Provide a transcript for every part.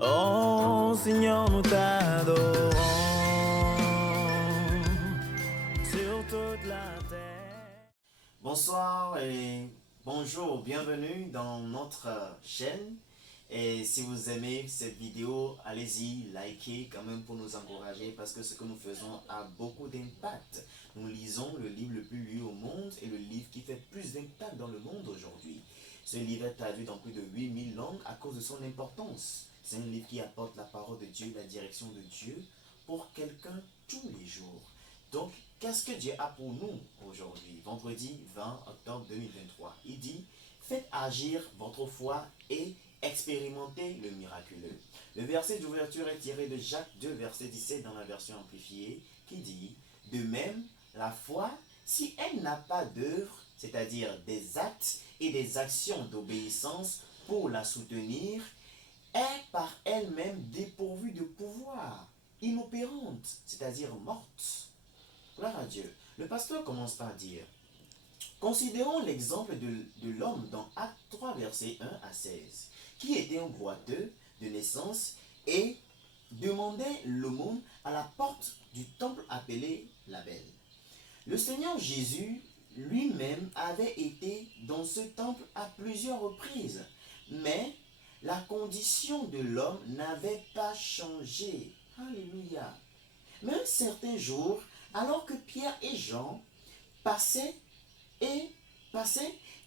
Oh Seigneur, nous t'adorons sur toute la terre. Bonsoir et bonjour, bienvenue dans notre chaîne. Et si vous aimez cette vidéo, allez-y, likez quand même pour nous encourager parce que ce que nous faisons a beaucoup d'impact. Nous lisons le livre le plus lu au monde et le livre qui fait plus d'impact dans le monde aujourd'hui. Ce livre est traduit dans plus de 8000 langues à cause de son importance. C'est un livre qui apporte la parole de Dieu, la direction de Dieu pour quelqu'un tous les jours. Donc, qu'est-ce que Dieu a pour nous aujourd'hui, vendredi 20 octobre 2023? Il dit, faites agir votre foi et expérimentez le miraculeux. Le verset d'ouverture est tiré de Jacques 2, verset 17 dans la version amplifiée, qui dit, de même, la foi, si elle n'a pas d'œuvre, c'est-à-dire des actes et des actions d'obéissance pour la soutenir, est par elle-même dépourvue de pouvoir, inopérante, c'est-à-dire morte. Gloire à Dieu. Le pasteur commence par dire, considérons l'exemple de l'homme dans Acte 3, versets 1 à 16, qui était un boiteux de naissance et demandait l'aumône à la porte du temple appelé la Belle. Le Seigneur Jésus lui-même avait été dans ce temple à plusieurs reprises, mais la condition de l'homme n'avait pas changé. Alléluia. Mais un certain jour, alors que Pierre et Jean passaient,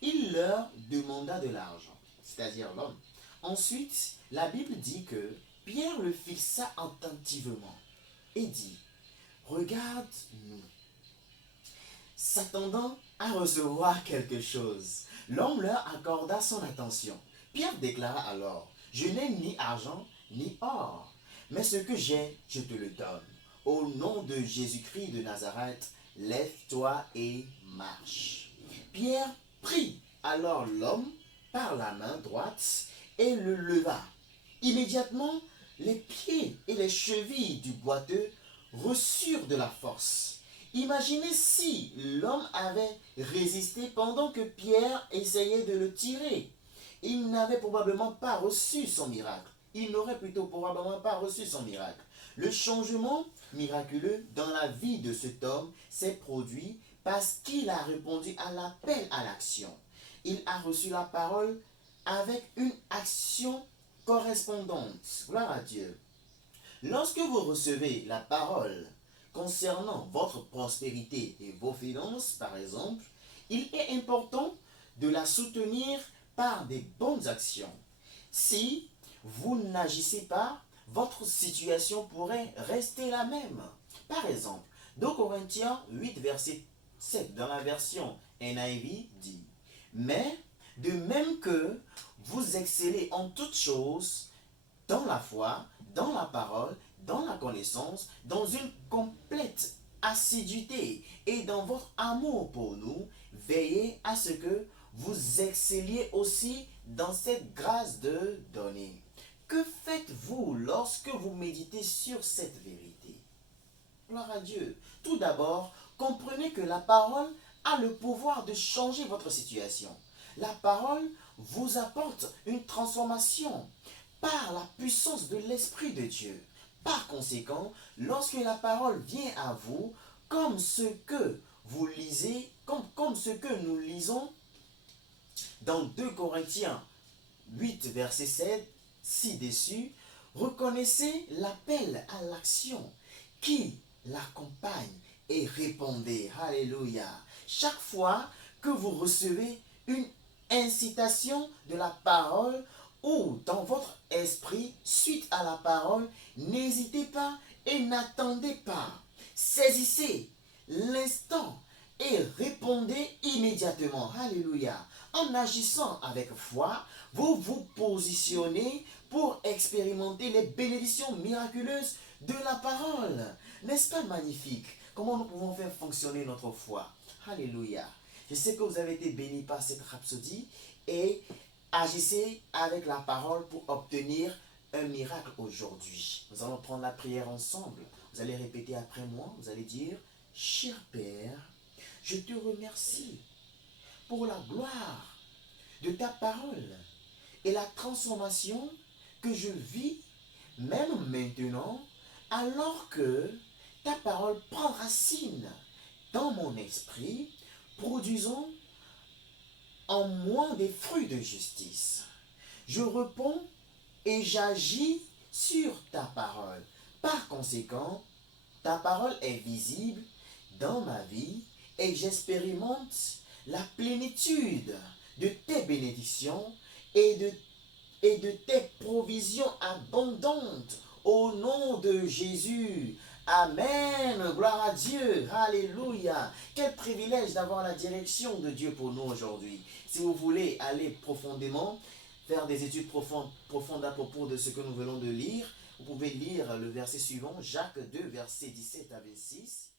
il leur demanda de l'argent, c'est-à-dire l'homme. Ensuite, la Bible dit que Pierre le fixa attentivement et dit, regarde-nous, s'attendant à recevoir quelque chose. L'homme leur accorda son attention. Pierre déclara alors, je n'ai ni argent ni or, mais ce que j'ai, je te le donne. Au nom de Jésus-Christ de Nazareth, lève-toi et marche. Pierre prit alors l'homme par la main droite et le leva. Immédiatement, les pieds et les chevilles du boiteux reçurent de la force. Imaginez si l'homme avait résisté pendant que Pierre essayait de le tirer. Il n'avait probablement pas reçu son miracle. Il n'aurait plutôt probablement pas reçu son miracle. Le changement miraculeux dans la vie de cet homme s'est produit parce qu'il a répondu à l'appel à l'action. Il a reçu la parole avec une action correspondante. Gloire à Dieu. Lorsque vous recevez la parole concernant votre prospérité et vos finances, par exemple, il est important de la soutenir par des bonnes actions. Si vous n'agissez pas, votre situation pourrait rester la même. Par exemple, 2 Corinthiens 8, verset 7 dans la version NIV dit, mais de même que vous excellez en toutes choses, dans la foi, dans la parole, dans la connaissance, dans une complète assiduité et dans votre amour pour nous, veillez à ce que vous excelliez aussi dans cette grâce de donner. Que faites-vous lorsque vous méditez sur cette vérité? Gloire à Dieu. Tout d'abord, comprenez que la parole a le pouvoir de changer votre situation. La parole vous apporte une transformation par la puissance de l'Esprit de Dieu. Par conséquent, lorsque la parole vient à vous, comme ce que vous lisez, comme ce que nous lisons dans 2 Corinthiens 8, verset 7, ci-dessus, reconnaissez l'appel à l'action qui l'accompagne et répondez. Alléluia. Chaque fois que vous recevez une incitation de la parole ou dans votre esprit suite à la parole, n'hésitez pas et n'attendez pas. Saisissez l'instant et répondez immédiatement. Alléluia. En agissant avec foi, vous vous positionnez pour expérimenter les bénédictions miraculeuses de la parole. N'est-ce pas magnifique? Comment nous pouvons faire fonctionner notre foi? Alléluia. Je sais que vous avez été bénis par cette rhapsodie et agissez avec la parole pour obtenir un miracle aujourd'hui. Nous allons prendre la prière ensemble. Vous allez répéter après moi. Vous allez dire, cher Père, je te remercie pour la gloire de ta parole et la transformation que je vis même maintenant alors que ta parole prend racine dans mon esprit, produisant en moi des fruits de justice. Je réponds et j'agis sur ta parole. Par conséquent, ta parole est visible dans ma vie et j'expérimente la plénitude de tes bénédictions et de tes provisions abondantes au nom de Jésus. Amen. Gloire à Dieu. Alléluia. Quel privilège d'avoir la direction de Dieu pour nous aujourd'hui. Si vous voulez aller profondément, faire des études profondes à propos de ce que nous venons de lire, vous pouvez lire le verset suivant, Jacques 2, verset 17 à 26.